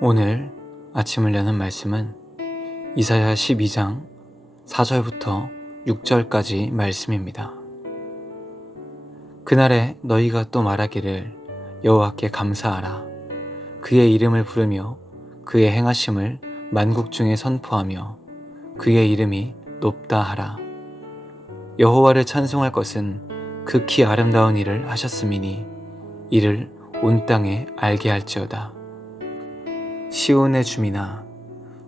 오늘 아침을 여는 말씀은 이사야 12장 4절부터 6절까지 말씀입니다. 그날에 너희가 또 말하기를 여호와께 감사하라. 그의 이름을 부르며 그의 행하심을 만국 중에 선포하며 그의 이름이 높다 하라. 여호와를 찬송할 것은 극히 아름다운 일을 하셨음이니 이를 온 땅에 알게 할지어다. 시온의 주민아,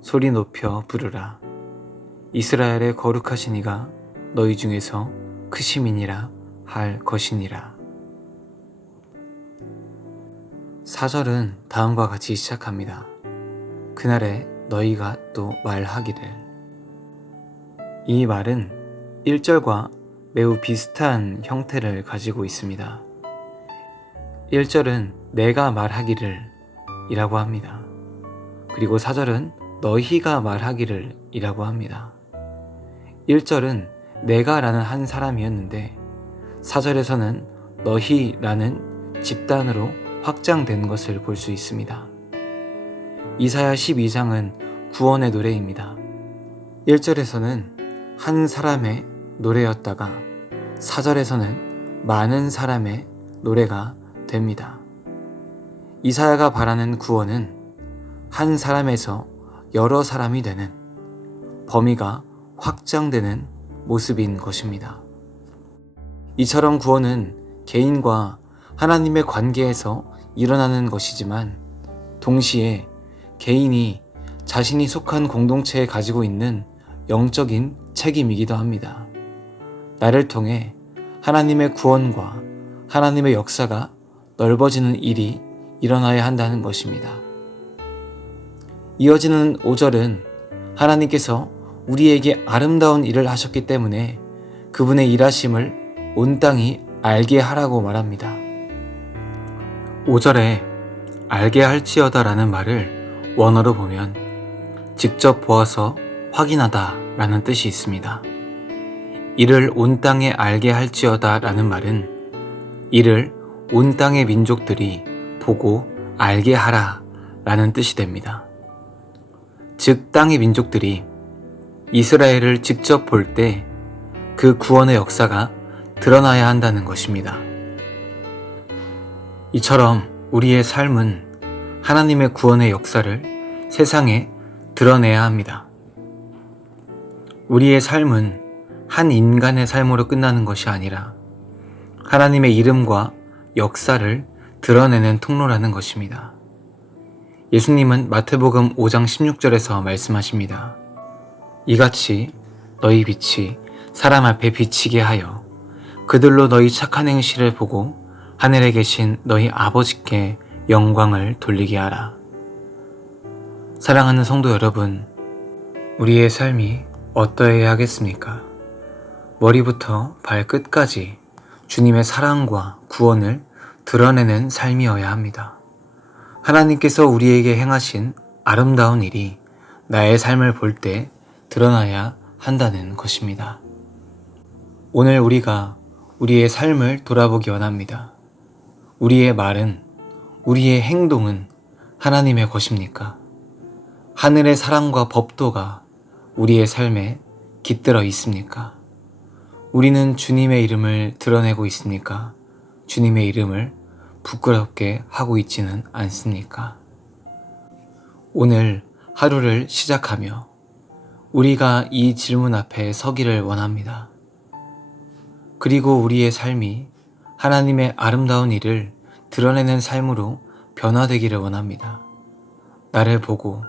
소리 높여 부르라. 이스라엘의 거룩하신 이가 너희 중에서 크심이니라 할 것이니라. 4절은 다음과 같이 시작합니다. 그날에 너희가 또 말하기를. 이 말은 1절과 매우 비슷한 형태를 가지고 있습니다. 1절은 내가 말하기를 이라고 합니다. 그리고 4절은 너희가 말하기를 이라고 합니다. 1절은 내가 라는 한 사람이었는데 4절에서는 너희라는 집단으로 확장된 것을 볼 수 있습니다. 이사야 12장은 구원의 노래입니다. 1절에서는 한 사람의 노래였다가 4절에서는 많은 사람의 노래가 됩니다. 이사야가 바라는 구원은 한 사람에서 여러 사람이 되는, 범위가 확장되는 모습인 것입니다. 이처럼 구원은 개인과 하나님의 관계에서 일어나는 것이지만 동시에 개인이 자신이 속한 공동체에 가지고 있는 영적인 책임이기도 합니다. 나를 통해 하나님의 구원과 하나님의 역사가 넓어지는 일이 일어나야 한다는 것입니다. 이어지는 5절은 하나님께서 우리에게 아름다운 일을 하셨기 때문에 그분의 일하심을 온 땅이 알게 하라고 말합니다. 5절에 알게 할지어다 라는 말을 원어로 보면 직접 보아서 확인하다 라는 뜻이 있습니다. 이를 온 땅에 알게 할지어다 라는 말은 이를 온 땅의 민족들이 보고 알게 하라 라는 뜻이 됩니다. 즉 땅의 민족들이 이스라엘을 직접 볼 때 그 구원의 역사가 드러나야 한다는 것입니다. 이처럼 우리의 삶은 하나님의 구원의 역사를 세상에 드러내야 합니다. 우리의 삶은 한 인간의 삶으로 끝나는 것이 아니라 하나님의 이름과 역사를 드러내는 통로라는 것입니다. 예수님은 마태복음 5장 16절에서 말씀하십니다. 이같이 너희 빛이 사람 앞에 비치게 하여 그들로 너희 착한 행실을 보고 하늘에 계신 너희 아버지께 영광을 돌리게 하라. 사랑하는 성도 여러분, 우리의 삶이 어떠해야 하겠습니까? 머리부터 발끝까지 주님의 사랑과 구원을 드러내는 삶이어야 합니다. 하나님께서 우리에게 행하신 아름다운 일이 나의 삶을 볼 때 드러나야 한다는 것입니다. 오늘 우리가 우리의 삶을 돌아보기 원합니다. 우리의 말은, 우리의 행동은 하나님의 것입니까? 하늘의 사랑과 법도가 우리의 삶에 깃들어 있습니까? 우리는 주님의 이름을 드러내고 있습니까? 주님의 이름을 부끄럽게 하고 있지는 않습니까? 오늘 하루를 시작하며 우리가 이 질문 앞에 서기를 원합니다. 그리고 우리의 삶이 하나님의 아름다운 일을 드러내는 삶으로 변화되기를 원합니다. 나를 보고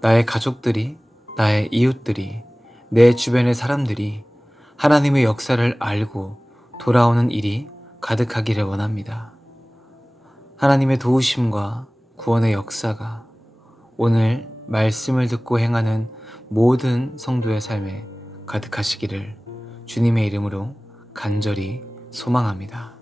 나의 가족들이, 나의 이웃들이, 내 주변의 사람들이 하나님의 역사를 알고 돌아오는 일이 가득하기를 원합니다. 하나님의 도우심과 구원의 역사가 오늘 말씀을 듣고 행하는 모든 성도의 삶에 가득하시기를 주님의 이름으로 간절히 소망합니다.